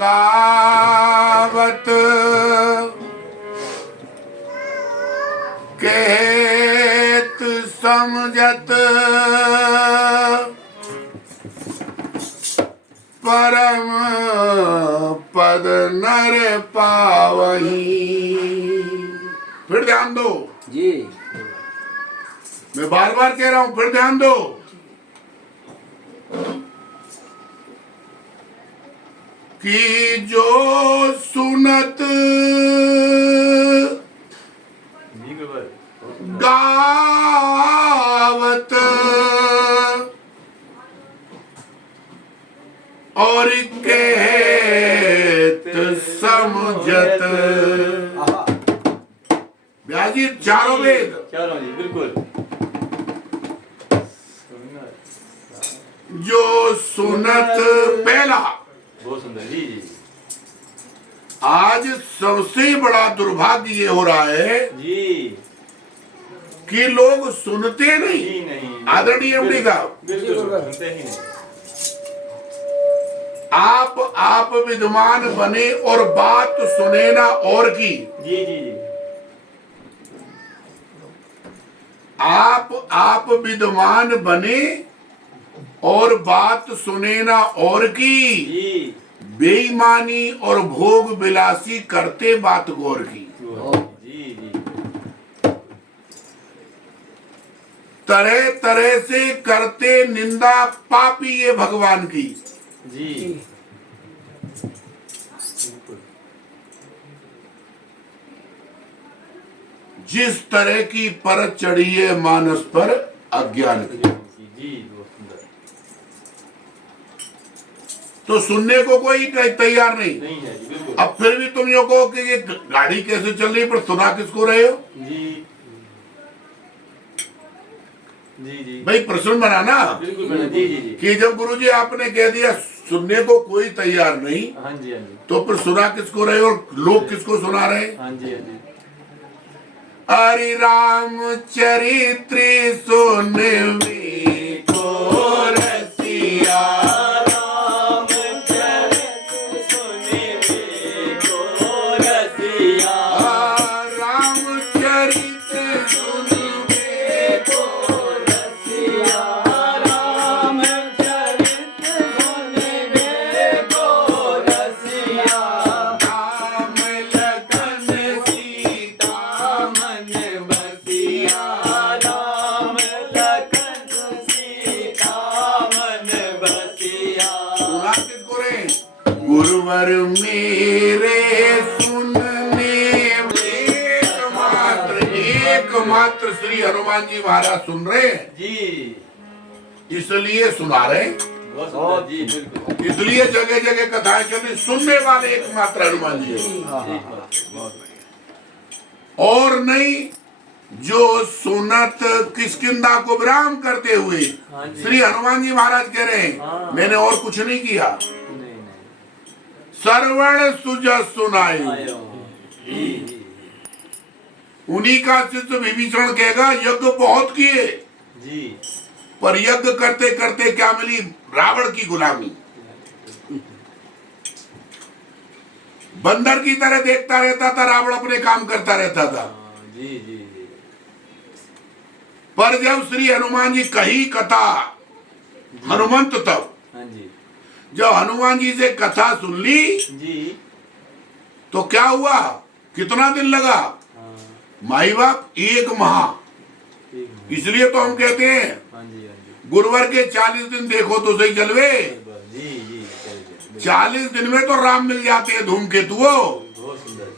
गावत कहत समझत परम पद नर पावही। फिर ध्यान दो जी, मैं बार बार कह रहा हूं, फिर ध्यान दो। कि जो सुनत गावत और कहत समझत। ब्यास जी चारों वेद, चारों जी बिल्कुल। जो सुनत पहला। बहुत सुंदर जी जी। आज सबसे बड़ा दुर्भाग्य ये हो रहा है जी कि लोग सुनते नहीं। जी नहीं आदरणीय एमडी साहब, बिल्कुल सुनते ही नहीं। आप विद्वान बने और बात सुने ना और की। जी जी जी आप विद्वान बने और बात सुने ना और की। जी बेईमानी और भोग विलासी करते बात गौर की। जी जी तरह तरह से करते निंदा पापी ये भगवान की। जी बिल्कुल। जिस तरह की परत चढ़ी है मानस पर अज्ञान की। जी बहुत सुंदर। तो सुनने को कोई तैयार नहीं। नहीं है जी बिल्कुल। अब फिर भी तुम यो कहो कि ये गाड़ी कैसे चल रही, पर सुना किसको रहे हो? जी जी जी भाई प्रश्न बनाना बिल्कुल बना। जी जी जी कि जब गुरुजी आपने कह दिया सुनने को कोई तैयार नहीं, हाँ जी हाँ जी तो फिर सुना किसको रहे और लोग किसको सुना रहे? हाँ जी हाँ जी। हरि राम चरित्र सुनवे को रसिया। गुरुवर मेरे सुनने एकमात्र श्री हनुमान जी महाराज सुन रहे हैं जी इसलिए सुना रहे हैं। बहुत जी बिल्कुल। इसलिए जगह जगह कथाएं चली, सुनने वाले एकमात्र हनुमान जी हैं। बहुत और नहीं जो सुनत किष्किंधा को विराम करते हुए श्री हनुमान जी महाराज कह रहे हैं मैंने और कुछ नहीं किया। श्रवण सुजस सुनाए। उन्हीं का शिष्य विभीषण कहेगा यज्ञ बहुत किए जी पर यज्ञ करते करते क्या मिली? रावण की गुलामी। बंदर की तरह देखता रहता था, रावण अपने काम करता रहता था। जी जी जी। पर जब श्री हनुमान जी कही कथा, हनुमंत तब हाँ जी जब हनुमान जी से कथा सुन ली जी तो क्या हुआ? कितना दिन लगा? माई बाप एक माह। इसलिए तो हम कहते हैं हाँ जी हाँ जी गुरुवर के 40 दिन देखो तो सही जलवे। जी जी 40 दिन में तो राम मिल जाते हैं धूमकेतुओं। बहुत सुंदर।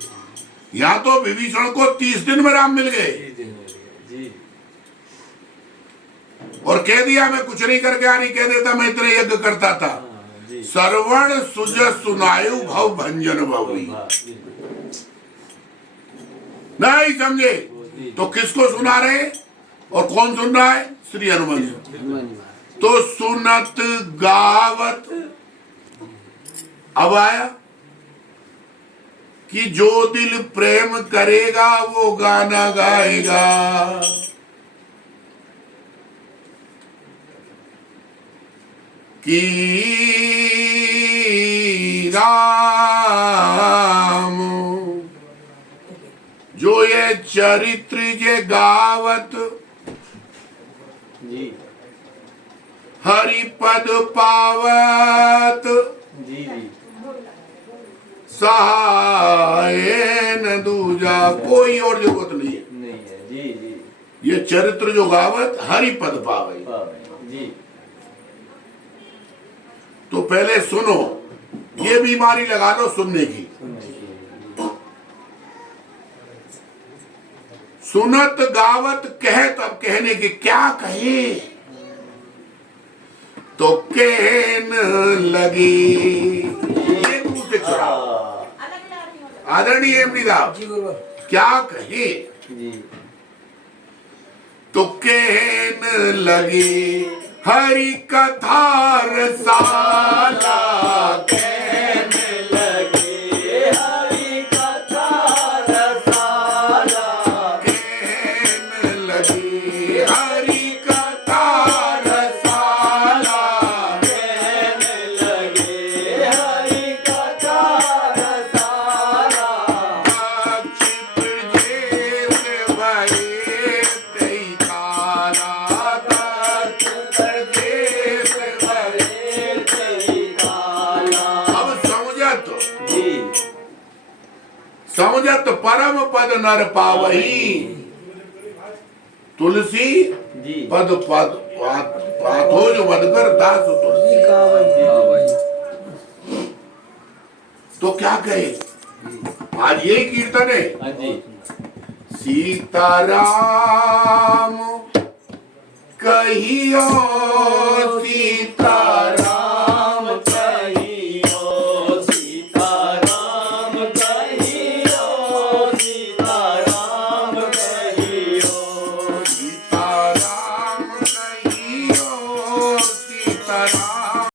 यहाँ तो विभीषण को 30 दिन में राम मिल गए जी और कह दिया मैं कुछ नहीं करके आ नहीं, कह देता मैं इतने यज्ञ करता था। श्रवण सुजस सुनायु भव भंजन भवी। नहीं समझे तो किसको सुना रहे और कौन सुन रहा है? श्री हनुमान जी। तो सुनत गावत अब आया कि जो दिल प्रेम करेगा वो गाना गाएगा। कि राम। जो ये चरित्र जे गावत जी हरि पद पावत जी जी सहाय न दूजा। कोई और जगत नहीं है। नहीं है जी जी ये चरित्र जो गावत हरि पद पावे। जी तो पहले सुनो, ये बीमारी लगा लो सुनने की। सुनत गावत कहत, अब कहने की क्या कहे तो कहन लगी। ये मुंह से चुराओ। आदरणीय एमडी साहब क्या कहे जी तो कहन लगी हरि कथा रसाला। कहने लगे हरि कथा रसाला। कहने लगी हरि कथा रसाला। कहने लगे हरि कथा रसाला। अक्षित जेत भये तई काला। अब समझत परम पद नर पावही। तुलसी जी पद पद पाथो जो बदकर दास तुलसी। तो क्या कहे आज यही कीर्तन है। हाँ जी सीताराम कहियो सीताराम।